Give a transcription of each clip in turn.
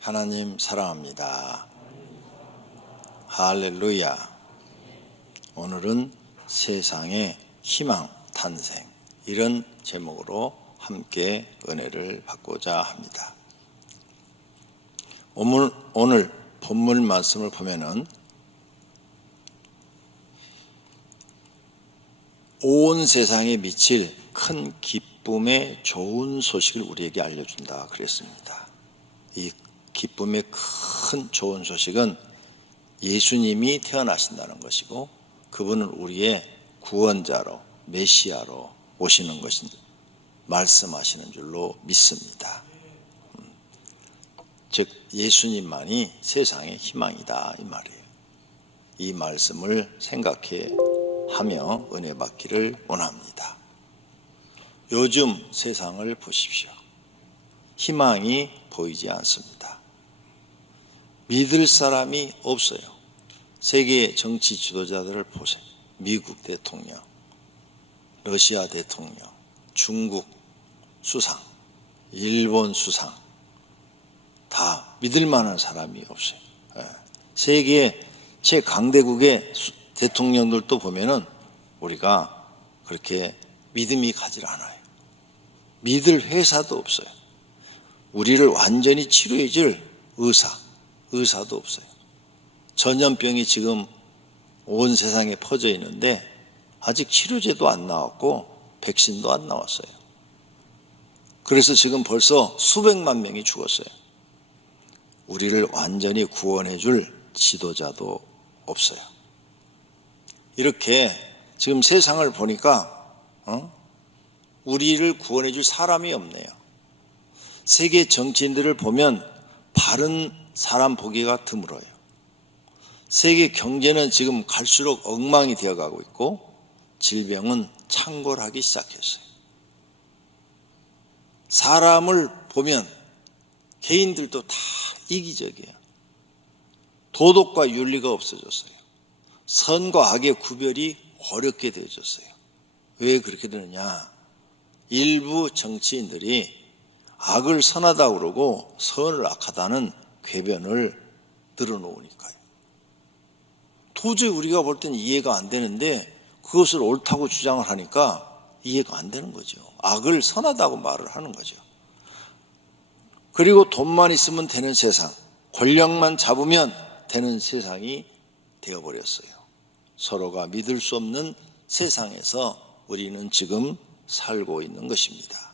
하나님 사랑합니다. 할렐루야. 오늘은 세상의 희망 탄생, 이런 제목으로 함께 은혜를 받고자 합니다. 오늘 본문 말씀을 보면은 온 세상에 미칠 큰 기쁨의 좋은 소식을 우리에게 알려준다 그랬습니다. 이 기쁨의 큰 좋은 소식은 예수님이 태어나신다는 것이고, 그분은 우리의 구원자로, 메시아로 오시는 것인 말씀하시는 줄로 믿습니다. 즉 예수님만이 세상의 희망이다, 이 말이에요. 이 말씀을 생각해 하며 은혜 받기를 원합니다. 요즘 세상을 보십시오. 희망이 보이지 않습니다. 믿을 사람이 없어요. 세계 정치 지도자들을 보세요. 미국 대통령, 러시아 대통령, 중국 수상, 일본 수상, 다 믿을 만한 사람이 없어요. 세계 최강대국의 대통령들도 보면은 우리가 그렇게 믿음이 가질 않아요. 믿을 회사도 없어요. 우리를 완전히 치료해 줄 의사도 없어요. 전염병이 지금 온 세상에 퍼져 있는데 아직 치료제도 안 나왔고 백신도 안 나왔어요. 그래서 지금 벌써 수백만 명이 죽었어요. 우리를 완전히 구원해 줄 지도자도 없어요. 이렇게 지금 세상을 보니까 우리를 구원해 줄 사람이 없네요. 세계 정치인들을 보면 바른 사람 보기가 드물어요. 세계 경제는 지금 갈수록 엉망이 되어가고 있고, 질병은 창궐하기 시작했어요. 사람을 보면 개인들도 다 이기적이에요. 도덕과 윤리가 없어졌어요. 선과 악의 구별이 어렵게 되어졌어요. 왜 그렇게 되느냐? 일부 정치인들이 악을 선하다고 그러고 선을 악하다는 궤변을 늘어놓으니까요. 도저히 우리가 볼 때는 이해가 안 되는데 그것을 옳다고 주장을 하니까 이해가 안 되는 거죠. 악을 선하다고 말을 하는 거죠. 그리고 돈만 있으면 되는 세상, 권력만 잡으면 되는 세상이 되어버렸어요. 서로가 믿을 수 없는 세상에서 우리는 지금 살고 있는 것입니다.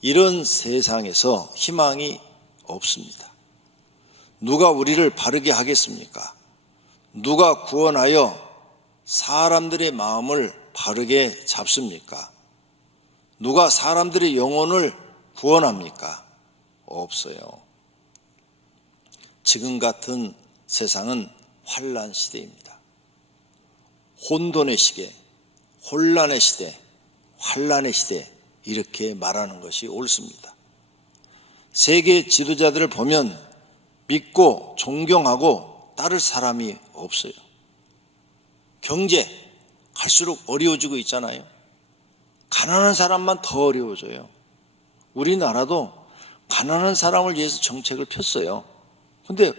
이런 세상에서 희망이 없습니다. 누가 우리를 바르게 하겠습니까? 누가 구원하여 사람들의 마음을 바르게 잡습니까? 누가 사람들의 영혼을 구원합니까? 없어요. 지금 같은 세상은 환난 시대입니다. 혼돈의 시대, 혼란의 시대, 환난의 시대, 이렇게 말하는 것이 옳습니다. 세계 지도자들을 보면 믿고 존경하고 따를 사람이 없어요. 경제 갈수록 어려워지고 있잖아요. 가난한 사람만 더 어려워져요. 우리나라도 가난한 사람을 위해서 정책을 폈어요. 그런데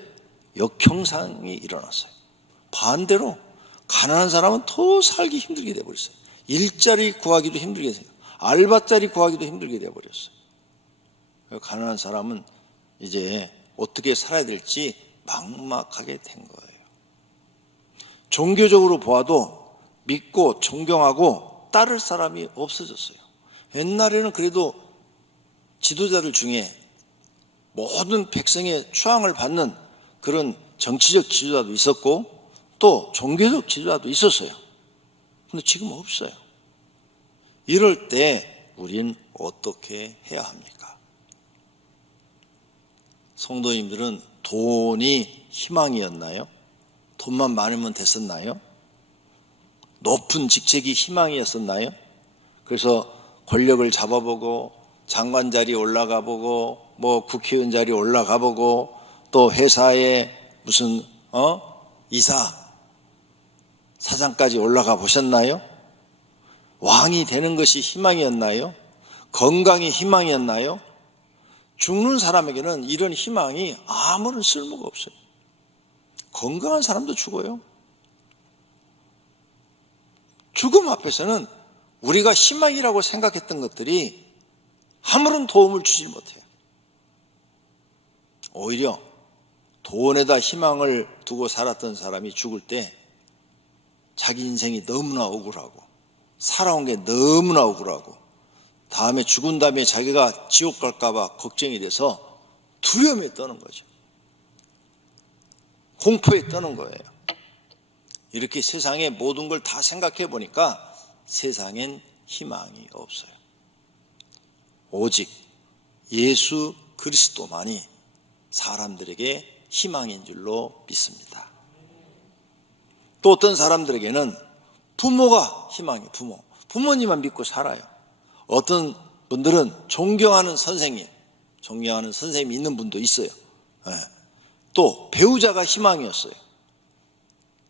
역형상이 일어났어요. 반대로 가난한 사람은 더 살기 힘들게 돼버렸어요. 일자리 구하기도 힘들게 돼요. 알바자리 구하기도 힘들게 돼버렸어요. 가난한 사람은 이제 어떻게 살아야 될지 막막하게 된 거예요. 종교적으로 보아도 믿고 존경하고 따를 사람이 없어졌어요. 옛날에는 그래도 지도자들 중에 모든 백성의 추앙을 받는 그런 정치적 지도자도 있었고 또 종교적 지도자도 있었어요. 그런데 지금 없어요. 이럴 때 우린 어떻게 해야 합니까? 성도님들은 돈이 희망이었나요? 돈만 많으면 됐었나요? 높은 직책이 희망이었었나요? 그래서 권력을 잡아보고 장관 자리 올라가 보고 뭐 국회의원 자리 올라가 보고 또 회사에 무슨 이사 사장까지 올라가 보셨나요? 왕이 되는 것이 희망이었나요? 건강이 희망이었나요? 죽는 사람에게는 이런 희망이 아무런 쓸모가 없어요. 건강한 사람도 죽어요. 죽음 앞에서는 우리가 희망이라고 생각했던 것들이 아무런 도움을 주지 못해요. 오히려 돈에다 희망을 두고 살았던 사람이 죽을 때 자기 인생이 너무나 억울하고 살아온 게 너무나 억울하고 다음에 죽은 다음에 자기가 지옥 갈까 봐 걱정이 돼서 두려움에 떠는 거죠. 공포에 떠는 거예요. 이렇게 세상의 모든 걸 다 생각해 보니까 세상엔 희망이 없어요. 오직 예수 그리스도만이 사람들에게 희망인 줄로 믿습니다. 또 어떤 사람들에게는 부모가 희망이에요. 부모님만 믿고 살아요. 어떤 분들은 존경하는 선생님 있는 분도 있어요. 또 배우자가 희망이었어요.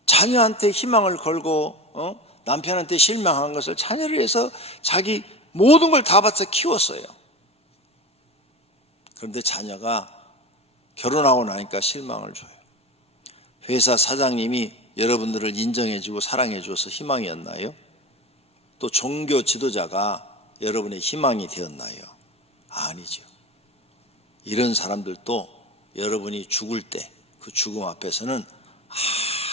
자녀한테 희망을 걸고 남편한테 실망한 것을 자녀를 위해서 자기 모든 걸 다 바쳐 키웠어요. 그런데 자녀가 결혼하고 나니까 실망을 줘요. 회사 사장님이 여러분들을 인정해주고 사랑해줘서 희망이었나요? 또 종교 지도자가 여러분의 희망이 되었나요? 아니죠. 이런 사람들도 여러분이 죽을 때 그 죽음 앞에서는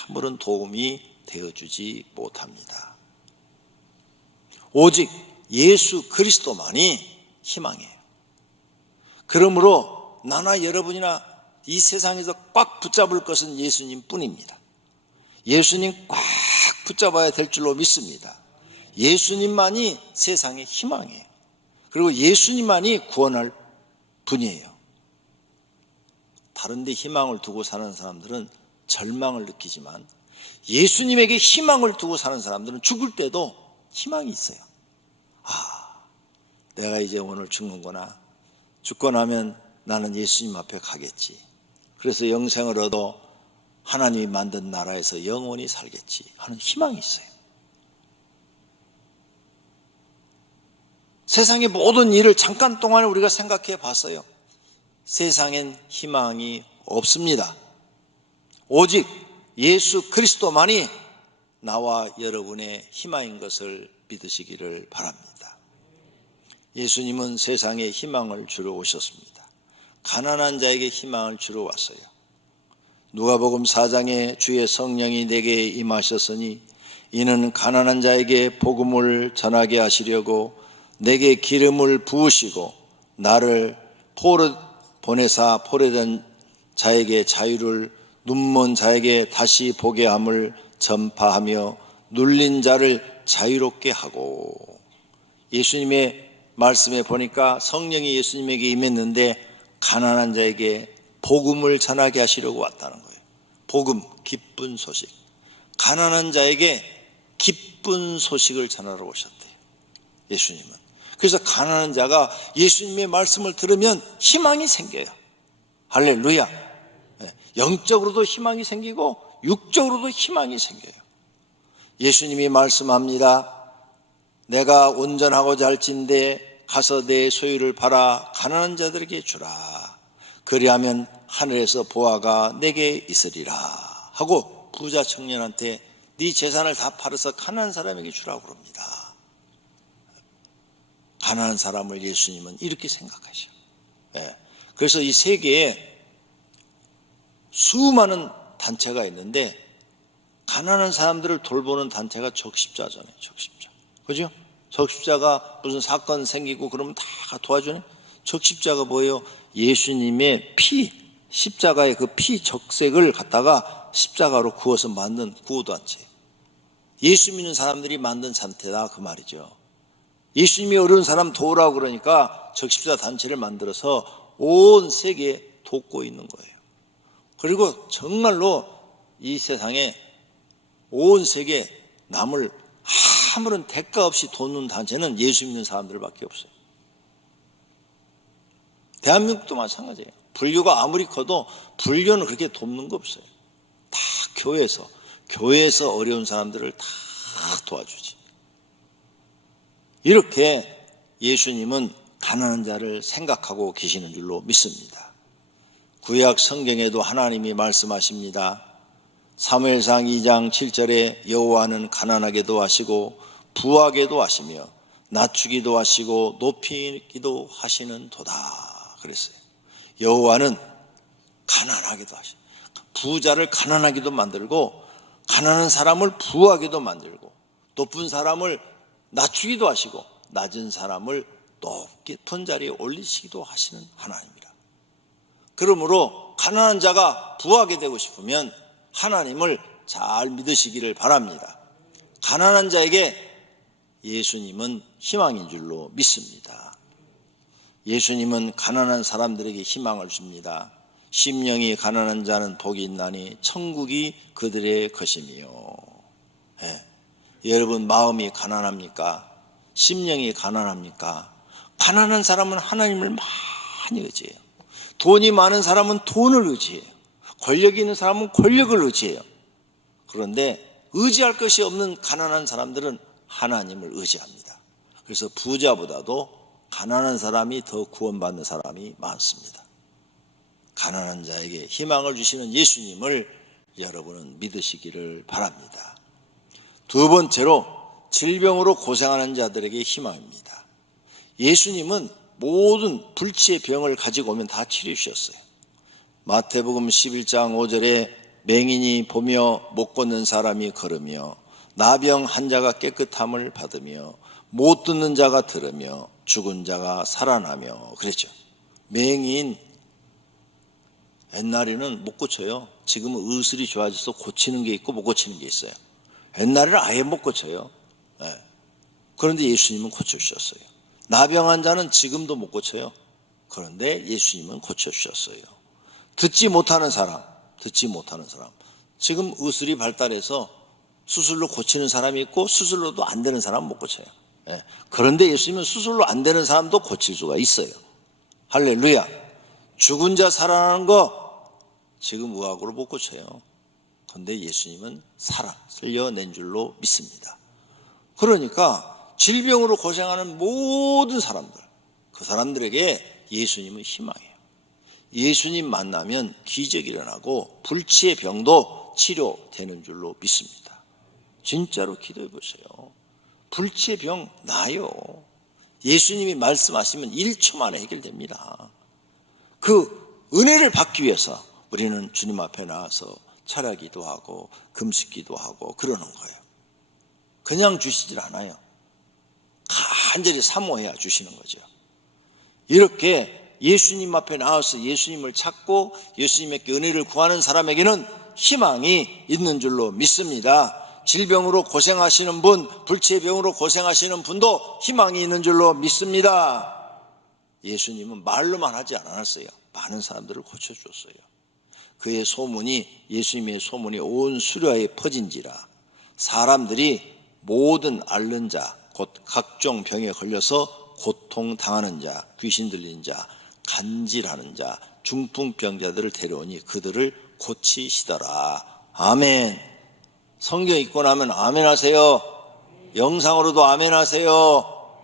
아무런 도움이 되어주지 못합니다. 오직 예수 그리스도만이 희망이에요. 그러므로 나나 여러분이나 이 세상에서 꽉 붙잡을 것은 예수님 뿐입니다. 예수님 꽉 붙잡아야 될 줄로 믿습니다. 예수님만이 세상의 희망이에요. 그리고 예수님만이 구원할 분이에요. 다른 데 희망을 두고 사는 사람들은 절망을 느끼지만 예수님에게 희망을 두고 사는 사람들은 죽을 때도 희망이 있어요. 내가 이제 오늘 죽는구나. 죽고 나면 나는 예수님 앞에 가겠지. 그래서 영생을 얻어 하나님이 만든 나라에서 영원히 살겠지 하는 희망이 있어요. 세상의 모든 일을 잠깐 동안에 우리가 생각해 봤어요. 세상엔 희망이 없습니다. 오직 예수 그리스도만이 나와 여러분의 희망인 것을 믿으시기를 바랍니다. 예수님은 세상에 희망을 주러 오셨습니다. 가난한 자에게 희망을 주러 왔어요. 누가복음 4장에 주의 성령이 내게 임하셨으니 이는 가난한 자에게 복음을 전하게 하시려고 내게 기름을 부으시고 나를 보내사 포로된 자에게 자유를 눈먼 자에게 다시 보게 함을 전파하며 눌린 자를 자유롭게 하고. 예수님의 말씀에 보니까 성령이 예수님에게 임했는데 가난한 자에게 복음을 전하게 하시려고 왔다는 거예요. 복음, 기쁜 소식. 가난한 자에게 기쁜 소식을 전하러 오셨대요, 예수님은. 그래서 가난한 자가 예수님의 말씀을 들으면 희망이 생겨요. 할렐루야. 영적으로도 희망이 생기고 육적으로도 희망이 생겨요. 예수님이 말씀합니다. 내가 온전하고자 할진대 가서 내 소유를 팔아 가난한 자들에게 주라. 그리하면 하늘에서 보화가 내게 있으리라 하고 부자 청년한테 네 재산을 다 팔아서 가난한 사람에게 주라고 그럽니다. 가난한 사람을 예수님은 이렇게 생각하셔. 그래서 이 세계에 수많은 단체가 있는데 가난한 사람들을 돌보는 단체가 적십자잖아요. 적십자. 그죠? 적십자가 무슨 사건 생기고 그러면 다 도와주네. 적십자가 뭐예요? 예수님의 피, 십자가의 그 피 적색을 갖다가 십자가로 구워서 만든 구호단체. 예수 믿는 사람들이 만든 단체다 그 말이죠. 예수님이 어려운 사람 도우라고 그러니까 적십자 단체를 만들어서 온 세계에 돕고 있는 거예요. 그리고 정말로 이 세상에 온 세계 남을 아무런 대가 없이 돕는 단체는 예수 믿는 사람들밖에 없어요. 대한민국도 마찬가지예요. 불교가 아무리 커도 불교는 그렇게 돕는 거 없어요. 다 교회에서 어려운 사람들을 다 도와주지. 이렇게 예수님은 가난한 자를 생각하고 계시는 줄로 믿습니다. 구약 성경에도 하나님이 말씀하십니다. 사무엘상 2장 7절에 여호와는 가난하게도 하시고 부하게도 하시며 낮추기도 하시고 높이기도 하시는 도다 그랬어요. 여호와는 가난하게도 하시고 부자를 가난하게도 만들고 가난한 사람을 부하게도 만들고 높은 사람을 낮추기도 하시고 낮은 사람을 높은 자리에 올리시기도 하시는 하나님이라. 그러므로 가난한 자가 부하게 되고 싶으면 하나님을 잘 믿으시기를 바랍니다. 가난한 자에게 예수님은 희망인 줄로 믿습니다. 예수님은 가난한 사람들에게 희망을 줍니다. 심령이 가난한 자는 복이 있나니 천국이 그들의 것이며. 여러분 마음이 가난합니까? 심령이 가난합니까? 가난한 사람은 하나님을 많이 의지해요. 돈이 많은 사람은 돈을 의지해요. 권력이 있는 사람은 권력을 의지해요. 그런데 의지할 것이 없는 가난한 사람들은 하나님을 의지합니다. 그래서 부자보다도 가난한 사람이 더 구원받는 사람이 많습니다. 가난한 자에게 희망을 주시는 예수님을 여러분은 믿으시기를 바랍니다. 두 번째로 질병으로 고생하는 자들에게 희망입니다. 예수님은 모든 불치의 병을 가지고 오면 다 치료해 주셨어요. 마태복음 11장 5절에 맹인이 보며 못 걷는 사람이 걸으며 나병 환자가 깨끗함을 받으며 못 듣는 자가 들으며 죽은 자가 살아나며 그랬죠. 맹인 옛날에는 못 고쳐요. 지금은 의술이 좋아져서 고치는 게 있고 못 고치는 게 있어요. 옛날에는 아예 못 고쳐요. 그런데 예수님은 고쳐주셨어요. 나병 환자는 지금도 못 고쳐요. 그런데 예수님은 고쳐주셨어요. 듣지 못하는 사람 지금 의술이 발달해서 수술로 고치는 사람이 있고 수술로도 안 되는 사람은 못 고쳐요. 그런데 예수님은 수술로 안 되는 사람도 고칠 수가 있어요. 할렐루야. 죽은 자 살아나는 거 지금 의학으로 못 고쳐요. 그런데 예수님은 살려낸 줄로 믿습니다. 그러니까 질병으로 고생하는 모든 사람들, 그 사람들에게 예수님은 희망이에요. 예수님 만나면 기적이 일어나고 불치의 병도 치료되는 줄로 믿습니다. 진짜로 기도해 보세요. 불치의 병 나요. 예수님이 말씀하시면 1초 만에 해결됩니다. 그 은혜를 받기 위해서 우리는 주님 앞에 나와서 철야기도 하고 금식기도 하고 그러는 거예요. 그냥 주시질 않아요. 간절히 사모해야 주시는 거죠. 이렇게 예수님 앞에 나와서 예수님을 찾고 예수님에게 은혜를 구하는 사람에게는 희망이 있는 줄로 믿습니다. 질병으로 고생하시는 분, 불치의 병으로 고생하시는 분도 희망이 있는 줄로 믿습니다. 예수님은 말로만 하지 않았어요. 많은 사람들을 고쳐주었어요. 그의 소문이, 예수님의 소문이 온 수려에 퍼진지라 사람들이 모든 앓는 자, 곧 각종 병에 걸려서 고통당하는 자, 귀신 들린 자, 간질하는 자, 중풍병자들을 데려오니 그들을 고치시더라. 아멘. 성경 읽고 나면 아멘 하세요. 영상으로도 아멘 하세요.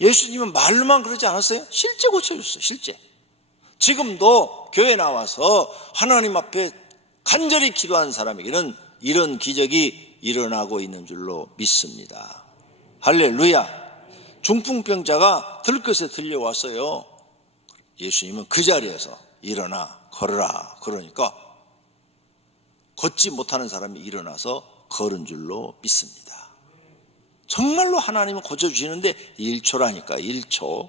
예수님은 말로만 그러지 않았어요? 실제 고쳐줬어요. 실제. 지금도 교회 나와서 하나님 앞에 간절히 기도하는 사람에게는 이런 기적이 일어나고 있는 줄로 믿습니다. 할렐루야. 중풍병자가 들것에 들려왔어요. 예수님은 그 자리에서 일어나 걸어라 그러니까 걷지 못하는 사람이 일어나서 걸은 줄로 믿습니다. 정말로 하나님은 고쳐주시는데 1초라니까 1초.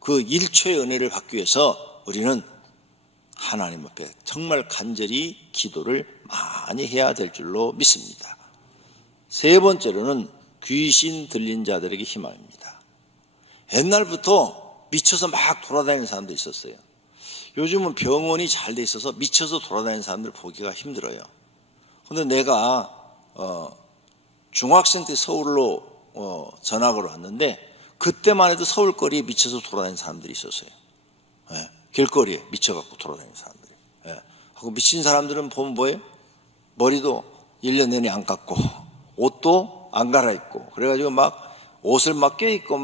그 1초의 은혜를 받기 위해서 우리는 하나님 앞에 정말 간절히 기도를 많이 해야 될 줄로 믿습니다. 세 번째로는 귀신 들린 자들에게 희망입니다. 옛날부터 미쳐서 막 돌아다니는 사람도 있었어요. 요즘은 병원이 잘 돼 있어서 미쳐서 돌아다니는 사람들 보기가 힘들어요. 그런데 내가 중학생 때 서울로 전학을 왔는데 그때만 해도 서울거리에 미쳐서 돌아다니는 사람들이 있었어요. 길거리에 미쳐갖고 돌아다니는 사람들이. 하고 미친 사람들은 보면 뭐예요? 머리도 1년 내내 안 깎고 옷도 씻고 안 갈아입고 그래가지고 막 옷을 막 껴입고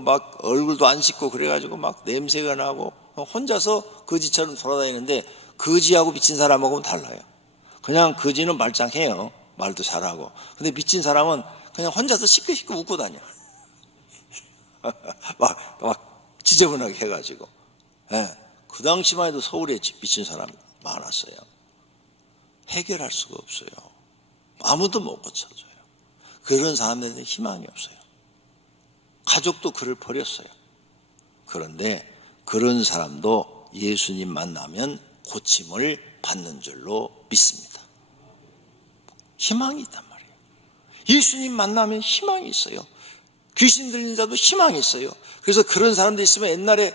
막 얼굴도 안 씻고 그래가지고 막 냄새가 나고 혼자서 거지처럼 돌아다니는데, 거지하고 미친 사람하고는 달라요. 그냥 거지는 말짱해요. 말도 잘하고. 근데 미친 사람은 그냥 혼자서 시끌시끌 웃고 다녀. 막 지저분하게 해가지고. 예. 그 당시만 해도 서울에 미친 사람 많았어요. 해결할 수가 없어요. 아무도 못 고쳐줘요. 그런 사람들한테 희망이 없어요. 가족도 그를 버렸어요. 그런데 그런 사람도 예수님 만나면 고침을 받는 줄로 믿습니다. 희망이 있단 말이에요. 예수님 만나면 희망이 있어요. 귀신 들린 자도 희망이 있어요. 그래서 그런 사람들 있으면 옛날에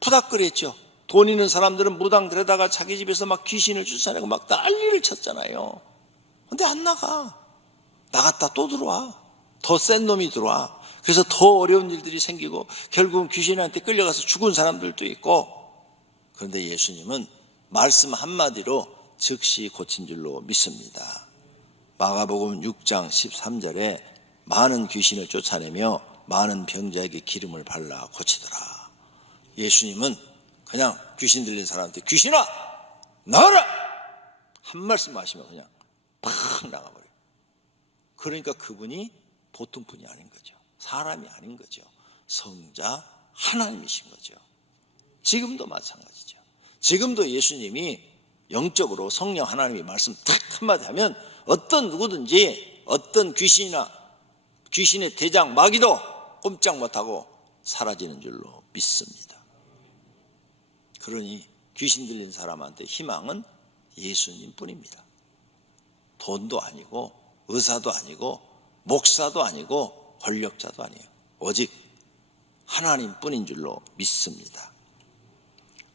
푸닥거렸죠. 돈 있는 사람들은 무당 데려다가 자기 집에서 막 귀신을 쫓아내고 막 난리를 쳤잖아요. 근데 안 나가. 나갔다 또 들어와. 더 센 놈이 들어와. 그래서 더 어려운 일들이 생기고 결국은 귀신한테 끌려가서 죽은 사람들도 있고. 그런데 예수님은 말씀 한마디로 즉시 고친 줄로 믿습니다. 마가복음 6장 13절에 많은 귀신을 쫓아내며 많은 병자에게 기름을 발라 고치더라. 예수님은 그냥 귀신 들린 사람한테 귀신아 나가라 한 말씀 하시면 그냥 팍 나가버려요. 그러니까 그분이 보통 분이 아닌 거죠. 사람이 아닌 거죠. 성자 하나님이신 거죠. 지금도 마찬가지죠. 지금도 예수님이 영적으로 성령 하나님이 말씀 탁 한마디 하면 어떤 누구든지 어떤 귀신이나 귀신의 대장 마귀도 꼼짝 못하고 사라지는 줄로 믿습니다. 그러니 귀신 들린 사람한테 희망은 예수님 뿐입니다. 돈도 아니고 의사도 아니고 목사도 아니고 권력자도 아니에요. 오직 하나님 뿐인 줄로 믿습니다.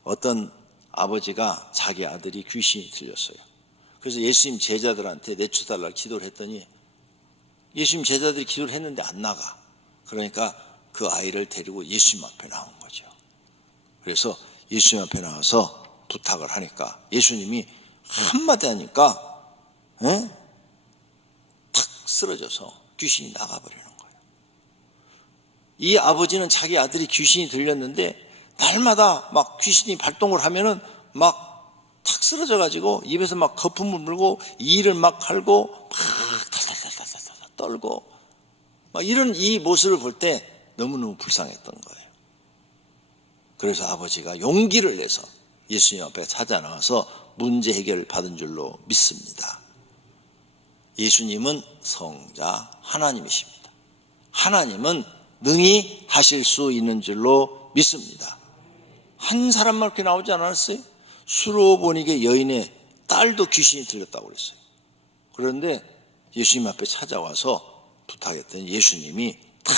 어떤 아버지가 자기 아들이 귀신이 들렸어요. 그래서 예수님 제자들한테 내쳐달라고 기도를 했더니 예수님 제자들이 기도를 했는데 안 나가. 그러니까 그 아이를 데리고 예수님 앞에 나온 거죠. 그래서 예수님 앞에 나와서 부탁을 하니까 예수님이 한마디 하니까 탁 쓰러져서 귀신이 나가버리는 거예요. 이 아버지는 자기 아들이 귀신이 들렸는데 날마다 막 귀신이 발동을 하면은 막 탁 쓰러져가지고 입에서 막 거품을 물고 이를 막 갈고 막 달달달달달 떨고 막 이런 이 모습을 볼 때 너무너무 불쌍했던 거예요. 그래서 아버지가 용기를 내서 예수님 앞에 찾아 나와서 문제 해결을 받은 줄로 믿습니다. 예수님은 성자 하나님이십니다. 하나님은 능히 하실 수 있는 줄로 믿습니다. 한 사람만 그렇게 나오지 않았어요? 수로보니게 여인의 딸도 귀신이 들렸다고 그랬어요. 그런데 예수님 앞에 찾아와서 부탁했더니 예수님이 탁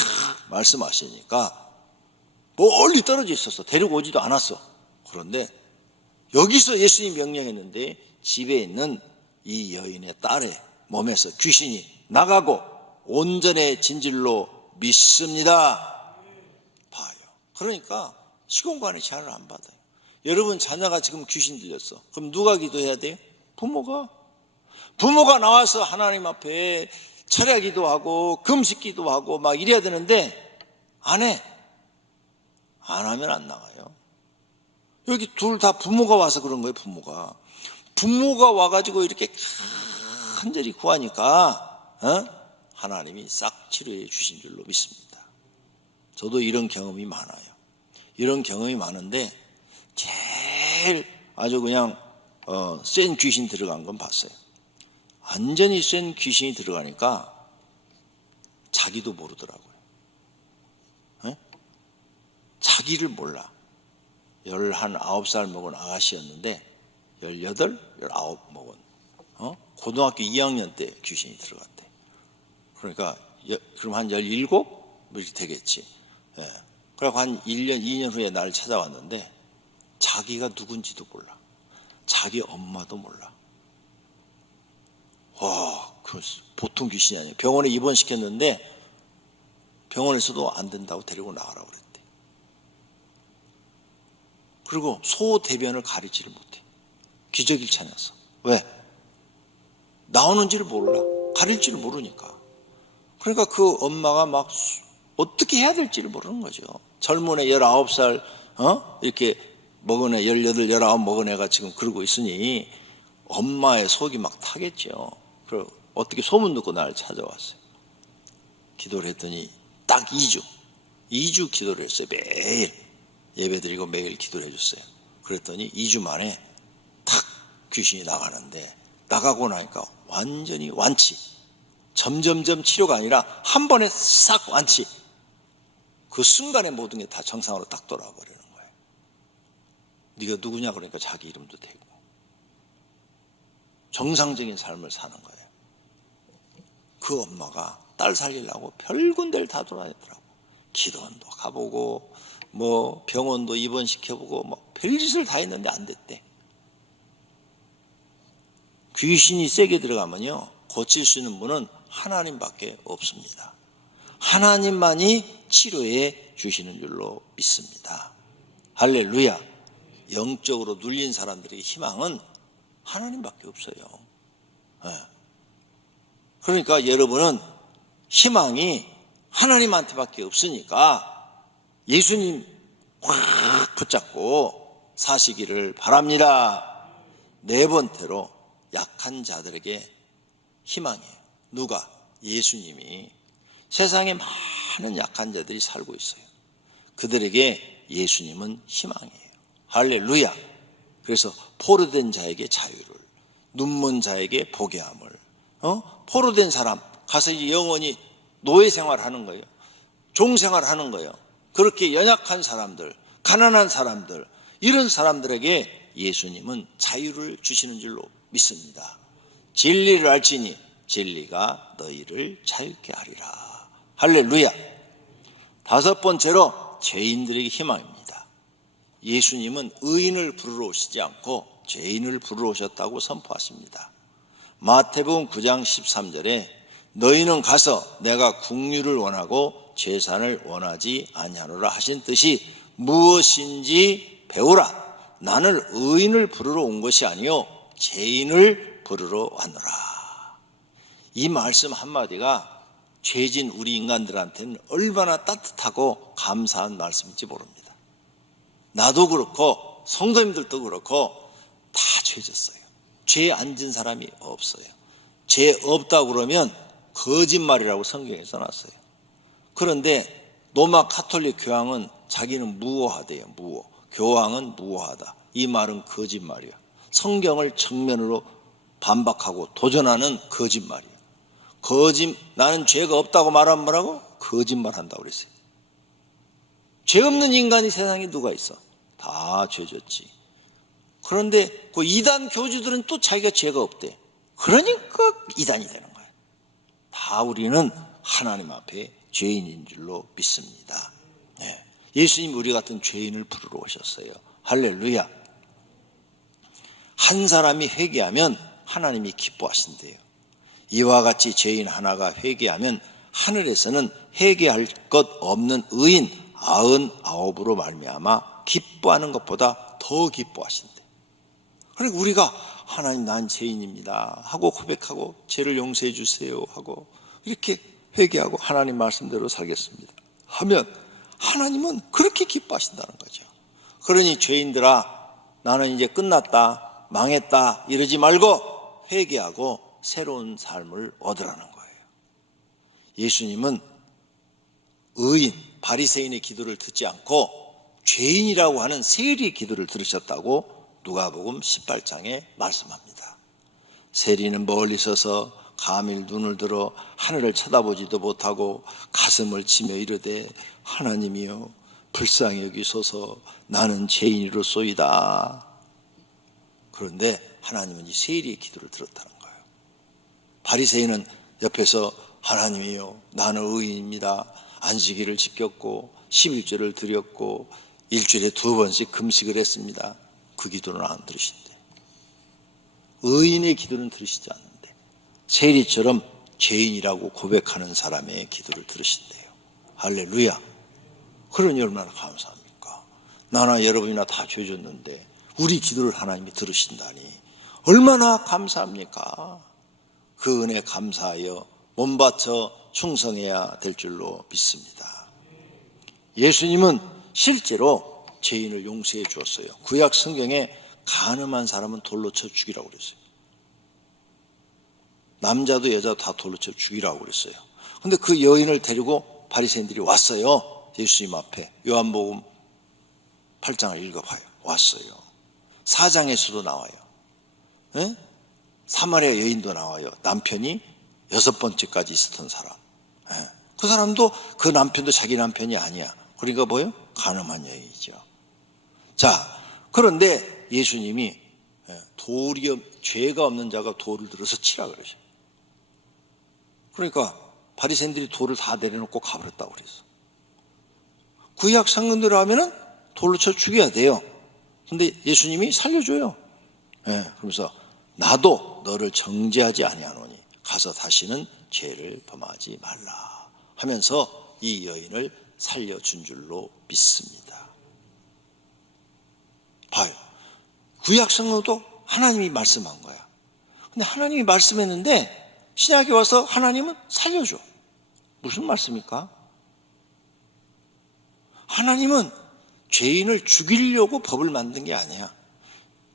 말씀하시니까 멀리 떨어져 있었어. 데리고 오지도 않았어. 그런데 여기서 예수님이 명령했는데 집에 있는 이 여인의 딸의 몸에서 귀신이 나가고 온전해진 줄로 믿습니다. 봐요. 그러니까 시공간의 제한을 안 받아요. 여러분 자녀가 지금 귀신 들렸어. 그럼 누가 기도해야 돼요? 부모가 나와서 하나님 앞에 철야 기도하고 금식 기도하고 막 이래야 되는데 안 해. 안 하면 안 나가요. 여기 둘 다 부모가 와서 그런 거예요. 부모가 와가지고 이렇게 간절히 구하니까 하나님이 싹 치료해 주신 줄로 믿습니다. 저도 이런 경험이 많아요. 이런 경험이 많은데 제일 아주 그냥 센 귀신 들어간 건 봤어요. 완전히 센 귀신이 들어가니까 자기도 모르더라고요. 자기를 몰라. 19살 먹은 아가씨였는데 18, 19 먹은 고등학교 2학년 때 귀신이 들어갔대. 그러니까 그럼 한 17? 뭐 이렇게 되겠지. 그래서 한 1년, 2년 후에 나를 찾아왔는데 자기가 누군지도 몰라. 자기 엄마도 몰라. 와, 그 보통 귀신이 아니에요. 병원에 입원시켰는데 병원에서도 안 된다고 데리고 나가라고 그랬대. 그리고 소대변을 가리지를 못해. 기저귀를 차면서. 왜? 나오는지를 몰라. 가릴지를 모르니까. 그러니까 그 엄마가 막 어떻게 해야 될지를 모르는 거죠. 젊은 애 19살 이렇게 먹은 애 18, 19 먹은 애가 지금 그러고 있으니 엄마의 속이 막 타겠죠. 그리고 어떻게 소문 듣고 나를 찾아왔어요. 기도를 했더니 딱 2주 기도를 했어요. 매일 예배드리고 매일 기도를 해줬어요. 그랬더니 2주 만에 탁 귀신이 나가는데, 나가고 나니까 완전히 완치. 점점점 치료가 아니라 한 번에 싹 완치. 그 순간에 모든 게 다 정상으로 딱 돌아와 버리는 거예요. 네가 누구냐 그러니까 자기 이름도 대고 정상적인 삶을 사는 거예요. 그 엄마가 딸 살리려고 별 군데를 다 돌아다니더라고. 기도원도 가보고 뭐 병원도 입원시켜보고 뭐 별짓을 다 했는데 안 됐대. 귀신이 세게 들어가면요, 고칠 수 있는 분은 하나님밖에 없습니다. 하나님만이 치료해 주시는 줄로 믿습니다. 할렐루야. 영적으로 눌린 사람들의 희망은 하나님밖에 없어요. 그러니까 여러분은 희망이 하나님한테밖에 없으니까 예수님 확 붙잡고 사시기를 바랍니다. 네 번째로 약한 자들에게 희망이에요. 누가? 예수님이. 세상에 많은 약한 자들이 살고 있어요. 그들에게 예수님은 희망이에요. 할렐루야. 그래서 포로된 자에게 자유를, 눈먼 자에게 보게 함을. 포로된 사람 가서 이제 영원히 노예 생활하는 거예요. 종 생활하는 거예요. 그렇게 연약한 사람들, 가난한 사람들, 이런 사람들에게 예수님은 자유를 주시는 줄로 믿습니다. 진리를 알지니 진리가 너희를 자유케 하리라. 할렐루야. 다섯 번째로 죄인들에게 희망입니다. 예수님은 의인을 부르러 오시지 않고 죄인을 부르러 오셨다고 선포하십니다. 마태복음 9장 13절에 너희는 가서 내가 국류를 원하고 제산을 원하지 아니하노라 하신 뜻이 무엇인지 배우라. 나는 의인을 부르러 온 것이 아니요 죄인을 부르러 왔노라. 이 말씀 한마디가 죄진 우리 인간들한테는 얼마나 따뜻하고 감사한 말씀인지 모릅니다. 나도 그렇고 성도님들도 그렇고 다 죄졌어요. 죄 안 진 사람이 없어요. 죄 없다고 그러면 거짓말이라고 성경에 써놨어요. 그런데 로마 카톨릭 교황은 자기는 무오하대요. 무오. 교황은 무오하다. 이 말은 거짓말이야. 성경을 정면으로 반박하고 도전하는 거짓말이에요. 나는 죄가 없다고 말하면 뭐라고? 거짓말한다고 그랬어요. 죄 없는 인간이 세상에 누가 있어? 다 죄졌지. 그런데 그 이단 교주들은 또 자기가 죄가 없대. 그러니까 이단이 되는 거예요. 다 우리는 하나님 앞에 죄인인 줄로 믿습니다. 예수님 우리 같은 죄인을 부르러 오셨어요. 할렐루야. 한 사람이 회개하면 하나님이 기뻐하신대요. 이와 같이 죄인 하나가 회개하면 하늘에서는 회개할 것 없는 의인 99으로 말미암아 기뻐하는 것보다 더 기뻐하신대. 그러니까 우리가 하나님 난 죄인입니다 하고 고백하고 죄를 용서해 주세요 하고 이렇게 회개하고 하나님 말씀대로 살겠습니다 하면 하나님은 그렇게 기뻐하신다는 거죠. 그러니 죄인들아, 나는 이제 끝났다, 망했다 이러지 말고 회개하고 새로운 삶을 얻으라는 거예요. 예수님은 의인, 바리새인의 기도를 듣지 않고 죄인이라고 하는 세리의 기도를 들으셨다고 누가복음 18장에 말씀합니다. 세리는 멀리 서서 감히 눈을 들어 하늘을 쳐다보지도 못하고 가슴을 치며 이르되 하나님이여 불쌍히 여기소서 나는 죄인이로소이다. 그런데 하나님은 이 세리의 기도를 들었다는 거예요. 바리새인은 옆에서 하나님이여 나는 의인입니다. 안식일을 지켰고 11조를 드렸고 일주일에 2번씩 금식을 했습니다. 그 기도는 안 들으신대. 의인의 기도는 들으시지 않는데 세리처럼 죄인이라고 고백하는 사람의 기도를 들으신대요. 할렐루야. 그러니 얼마나 감사합니까? 나나 여러분이나 다 죄졌는데 우리 기도를 하나님이 들으신다니 얼마나 감사합니까? 그 은혜 감사하여 몸바쳐 충성해야 될 줄로 믿습니다. 예수님은 실제로 죄인을 용서해 주었어요. 구약 성경에 간음한 사람은 돌로 쳐 죽이라고 그랬어요. 남자도 여자도 다 돌로 쳐 죽이라고 그랬어요. 근데 그 여인을 데리고 바리새인들이 왔어요. 예수님 앞에. 요한복음 8장을 읽어봐요. 왔어요. 4장에서도 나와요. 에? 사마리아 여인도 나와요. 남편이 6번째까지 있었던 사람. 에? 그 사람도 그 남편도 자기 남편이 아니야. 그러니까 뭐예요? 간음한 여인이죠. 자, 그런데 예수님이 죄가 없는 자가 돌을 들어서 치라 그러죠. 그러니까 바리새인들이 돌을 다 내려놓고 가버렸다고 그랬어. 구약 상근대로 하면은 돌로 쳐 죽여야 돼요. 근데 예수님이 살려줘요. 그러면서 나도 너를 정죄하지 아니하노니 가서 다시는 죄를 범하지 말라 하면서 이 여인을 살려준 줄로 믿습니다. 봐요. 구약 성경도 하나님이 말씀한 거야. 근데 하나님이 말씀했는데 신약에 와서 하나님은 살려줘. 무슨 말씀입니까? 하나님은 죄인을 죽이려고 법을 만든 게 아니야.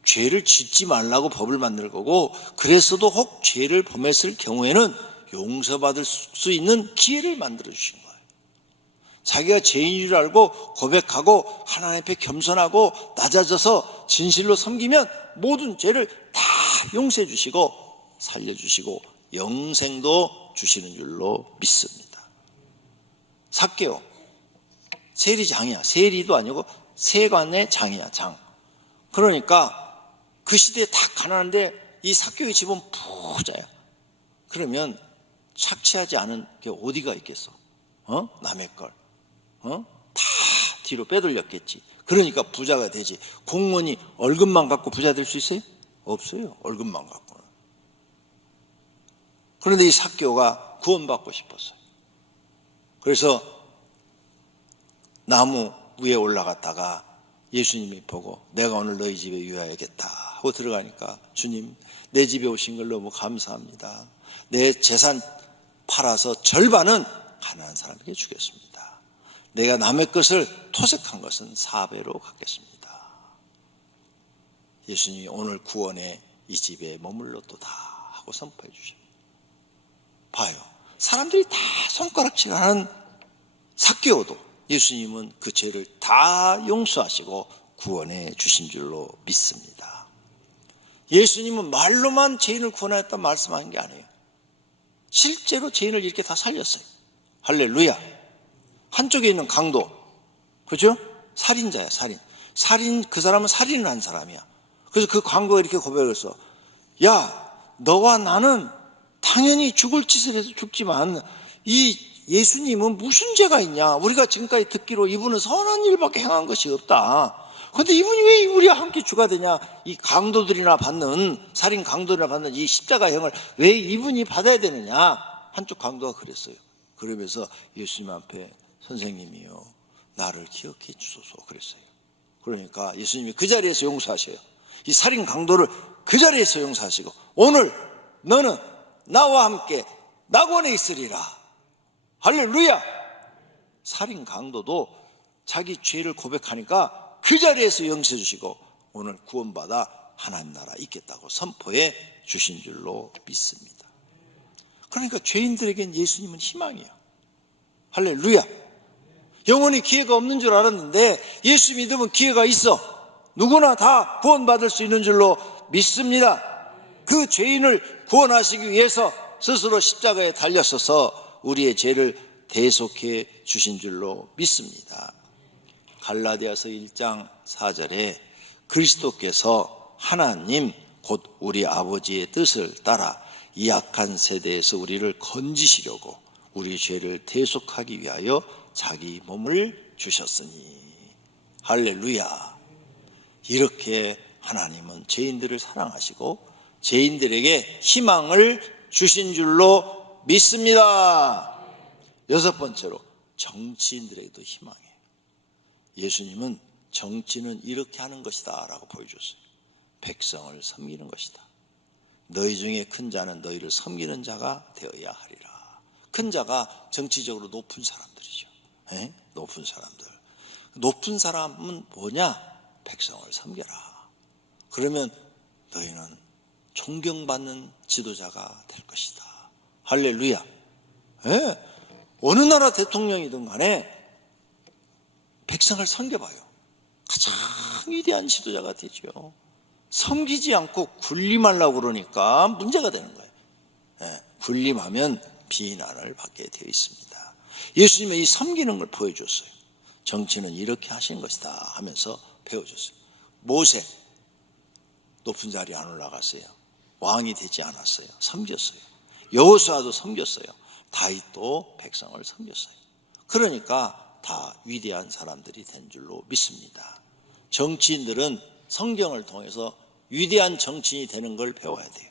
죄를 짓지 말라고 법을 만들 거고, 그랬어도 혹 죄를 범했을 경우에는 용서받을 수 있는 기회를 만들어 주신 거예요. 자기가 죄인인 줄 알고 고백하고 하나님 앞에 겸손하고 낮아져서 진실로 섬기면 모든 죄를 다 용서해 주시고 살려주시고 영생도 주시는 줄로 믿습니다. 삭개오, 세리장이야. 세리도 아니고 세관의 장이야, 장. 그러니까 그 시대에 다 가난한데 이 삭개오의 집은 부자야. 그러면 착취하지 않은 게 어디가 있겠어? 남의 걸. 다 뒤로 빼돌렸겠지. 그러니까 부자가 되지. 공무원이 월급만 갖고 부자 될 수 있어요? 없어요. 월급만 갖고는. 그런데 이 삭개오가 구원받고 싶었어요. 그래서 나무 위에 올라갔다가 예수님이 보고 내가 오늘 너희 집에 유하야겠다 하고 들어가니까 주님, 내 집에 오신 걸 너무 감사합니다. 내 재산 팔아서 절반은 가난한 사람에게 주겠습니다. 내가 남의 것을 토색한 것은 4배로 갚겠습니다. 예수님이 오늘 구원에 이 집에 머물렀도다 하고 선포해 주십니다. 봐요. 사람들이 다 손가락질하는 삭개오도 예수님은 그 죄를 다 용서하시고 구원해 주신 줄로 믿습니다. 예수님은 말로만 죄인을 구원하였다 말씀하는 게 아니에요. 실제로 죄인을 이렇게 다 살렸어요. 할렐루야. 한쪽에 있는 강도, 그죠? 살인자야, 살인. 그 사람은 살인을 한 사람이야. 그래서 그 강도가 이렇게 고백을 했어. 야, 너와 나는 당연히 죽을 짓을 해서 죽지만 이 예수님은 무슨 죄가 있냐? 우리가 지금까지 듣기로 이분은 선한 일밖에 행한 것이 없다. 그런데 이분이 왜 우리와 함께 주가 되냐? 이 강도들이나 받는, 살인 강도들이나 받는 이 십자가형을 왜 이분이 받아야 되느냐? 한쪽 강도가 그랬어요. 그러면서 예수님 앞에 선생님이요, 나를 기억해 주소서 그랬어요. 그러니까 예수님이 그 자리에서 용서하셔요. 이 살인 강도를 그 자리에서 용서하시고 오늘 너는 나와 함께 낙원에 있으리라. 할렐루야. 살인 강도도 자기 죄를 고백하니까 그 자리에서 용서해 주시고 오늘 구원받아 하나님 나라 있겠다고 선포해 주신 줄로 믿습니다. 그러니까 죄인들에겐 예수님은 희망이에요. 할렐루야. 영원히 기회가 없는 줄 알았는데 예수 믿으면 기회가 있어. 누구나 다 구원받을 수 있는 줄로 믿습니다. 그 죄인을 구원하시기 위해서 스스로 십자가에 달렸어서 우리의 죄를 대속해 주신 줄로 믿습니다. 갈라디아서 1장 4절에 그리스도께서 하나님 곧 우리 아버지의 뜻을 따라 이 악한 세대에서 우리를 건지시려고 우리 죄를 대속하기 위하여 자기 몸을 주셨으니. 할렐루야. 이렇게 하나님은 죄인들을 사랑하시고 죄인들에게 희망을 주신 줄로 믿습니다. 6번째로 정치인들에게도 희망이에요. 예수님은 정치는 이렇게 하는 것이다 라고 보여줬어요. 백성을 섬기는 것이다. 너희 중에 큰 자는 너희를 섬기는 자가 되어야 하리라. 큰 자가 정치적으로 높은 사람들이죠. 에? 높은 사람들. 높은 사람은 뭐냐? 백성을 섬겨라. 그러면 너희는 존경받는 지도자가 될 것이다. 할렐루야. 예? 어느 나라 대통령이든 간에 백성을 섬겨봐요. 가장 위대한 지도자가 되죠. 섬기지 않고 군림하려고 그러니까 문제가 되는 거예요. 예, 군림하면 비난을 받게 되어 있습니다. 예수님은 이 섬기는 걸 보여줬어요. 정치는 이렇게 하시는 것이다 하면서 배워줬어요. 모세 높은 자리에 안 올라갔어요. 왕이 되지 않았어요. 섬겼어요. 여호수아도 섬겼어요. 다윗도 백성을 섬겼어요. 그러니까 다 위대한 사람들이 된 줄로 믿습니다. 정치인들은 성경을 통해서 위대한 정치인이 되는 걸 배워야 돼요.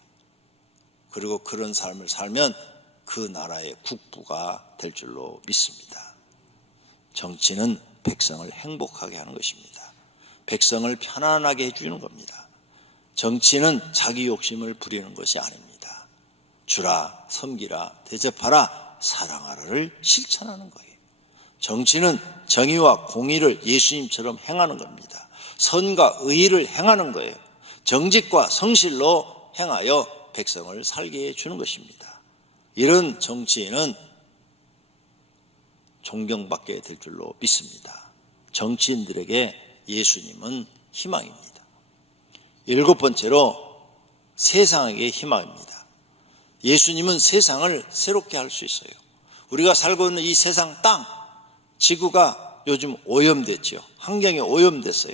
그리고 그런 삶을 살면 그 나라의 국부가 될 줄로 믿습니다. 정치는 백성을 행복하게 하는 것입니다. 백성을 편안하게 해주는 겁니다. 정치는 자기 욕심을 부리는 것이 아닙니다. 주라, 섬기라, 대접하라, 사랑하라를 실천하는 거예요. 정치는 정의와 공의를 예수님처럼 행하는 겁니다. 선과 의를 행하는 거예요. 정직과 성실로 행하여 백성을 살게 해주는 것입니다. 이런 정치인은 존경받게 될 줄로 믿습니다. 정치인들에게 예수님은 희망입니다. 7번째로 세상에게 희망입니다. 예수님은 세상을 새롭게 할 수 있어요. 우리가 살고 있는 이 세상 땅, 지구가 요즘 오염됐죠. 환경이 오염됐어요.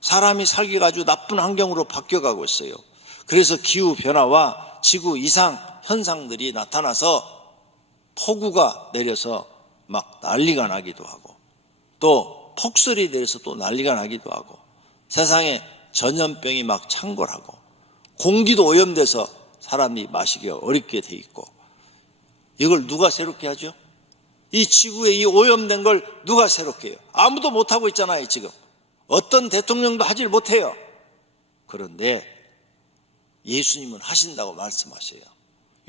사람이 살기가 아주 나쁜 환경으로 바뀌어가고 있어요. 그래서 기후변화와 지구 이상 현상들이 나타나서 폭우가 내려서 막 난리가 나기도 하고, 또 폭설이 내려서 또 난리가 나기도 하고, 세상에 전염병이 막 창궐하고, 공기도 오염돼서 사람이 마시기 어렵게 돼 있고, 이걸 누가 새롭게 하죠? 이 지구에 이 오염된 걸 누가 새롭게 해요? 아무도 못하고 있잖아요. 지금 어떤 대통령도 하질 못해요. 그런데 예수님은 하신다고 말씀하세요.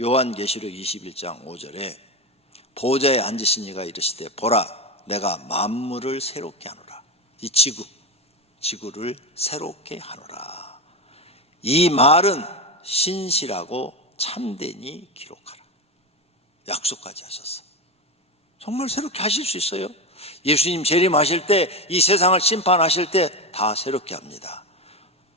요한계시록 21장 5절에 보좌에 앉으신 이가 이르시되 보라 내가 만물을 새롭게 하노라. 이 지구를 새롭게 하노라. 이 말은 신실하고 참되니 기록하라. 약속까지 하셨어요. 정말 새롭게 하실 수 있어요. 예수님 재림하실 때, 이 세상을 심판하실 때 다 새롭게 합니다.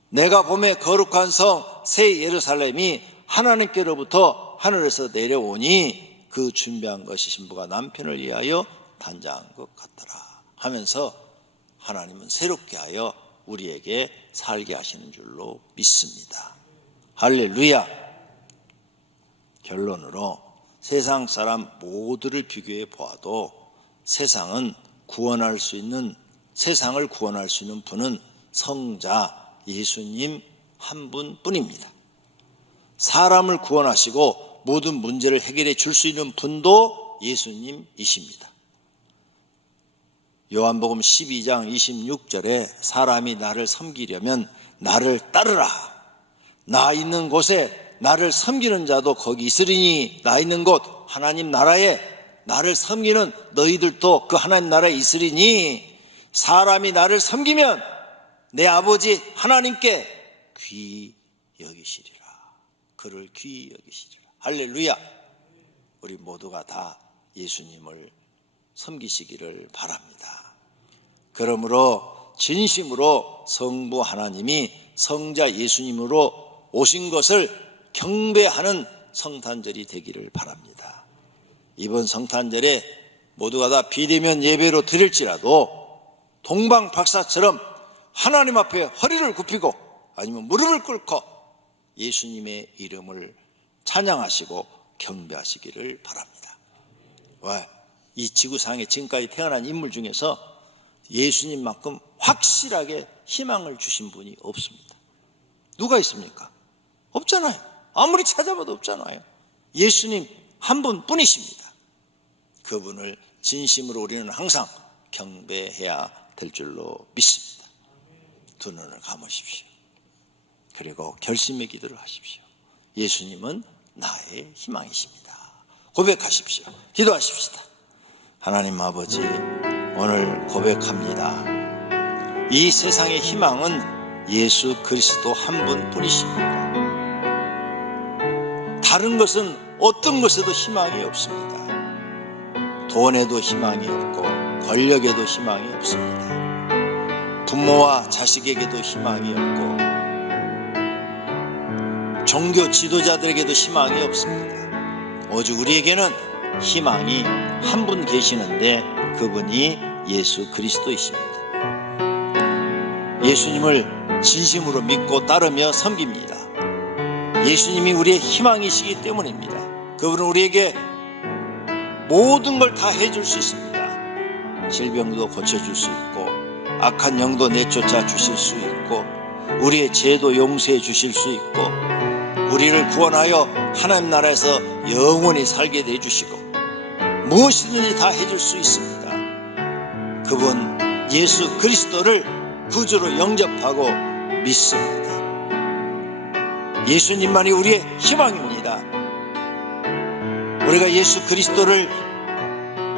내가 보매 거룩한 성 새 예루살렘이 하나님께로부터 하늘에서 내려오니 그 준비한 것이 신부가 남편을 위하여 단장한 것 같더라 하면서 하나님은 새롭게 하여 우리에게 살게 하시는 줄로 믿습니다. 할렐루야. 결론으로 세상 사람 모두를 비교해 보아도 세상을 구원할 수 있는 분은 성자 예수님 한 분뿐입니다. 사람을 구원하시고 모든 문제를 해결해 줄 수 있는 분도 예수님이십니다. 요한복음 12장 26절에 사람이 나를 섬기려면 나를 따르라. 나 있는 곳에 나를 섬기는 자도 거기 있으리니 나 있는 곳 하나님 나라에 나를 섬기는 너희들도 그 하나님 나라에 있으리니 사람이 나를 섬기면 내 아버지 하나님께 귀히 여기시리라. 그를 귀히 여기시리라. 할렐루야. 우리 모두가 다 예수님을 섬기시기를 바랍니다. 그러므로 진심으로 성부 하나님이 성자 예수님으로 오신 것을 경배하는 성탄절이 되기를 바랍니다. 이번 성탄절에 모두가 다 비대면 예배로 드릴지라도 동방박사처럼 하나님 앞에 허리를 굽히고 아니면 무릎을 꿇고 예수님의 이름을 찬양하시고 경배하시기를 바랍니다. 왜? 이 지구상에 지금까지 태어난 인물 중에서 예수님만큼 확실하게 희망을 주신 분이 없습니다. 누가 있습니까? 없잖아요. 아무리 찾아봐도 없잖아요. 예수님 한 분뿐이십니다. 그분을 진심으로 우리는 항상 경배해야 될 줄로 믿습니다. 두 눈을 감으십시오. 그리고 결심의 기도를 하십시오. 예수님은 나의 희망이십니다. 고백하십시오. 기도하십시다. 하나님 아버지, 오늘 고백합니다. 이 세상의 희망은 예수 그리스도 한 분뿐이십니다. 다른 것은 어떤 것에도 희망이 없습니다. 돈에도 희망이 없고 권력에도 희망이 없습니다. 부모와 자식에게도 희망이 없고 종교 지도자들에게도 희망이 없습니다. 오직 우리에게는 희망이 한 분 계시는데 그분이 예수 그리스도이십니다. 예수님을 진심으로 믿고 따르며 섬깁니다. 예수님이 우리의 희망이시기 때문입니다. 그분은 우리에게 모든 걸 다 해줄 수 있습니다. 질병도 고쳐줄 수 있고 악한 영도 내쫓아 주실 수 있고 우리의 죄도 용서해 주실 수 있고 우리를 구원하여 하나님 나라에서 영원히 살게 해주시고 무엇이든지 다 해줄 수 있습니다. 그분 예수 그리스도를 구주로 영접하고 믿습니다. 예수님만이 우리의 희망입니다. 우리가 예수 그리스도를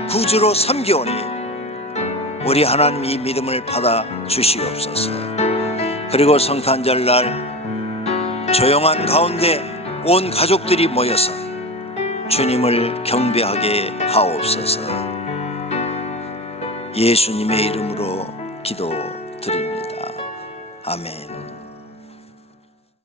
구주로 섬기오니 우리 하나님 이 믿음을 받아 주시옵소서. 그리고 성탄절날 조용한 가운데 온 가족들이 모여서 주님을 경배하게 하옵소서. 예수님의 이름으로 기도드립니다. 아멘.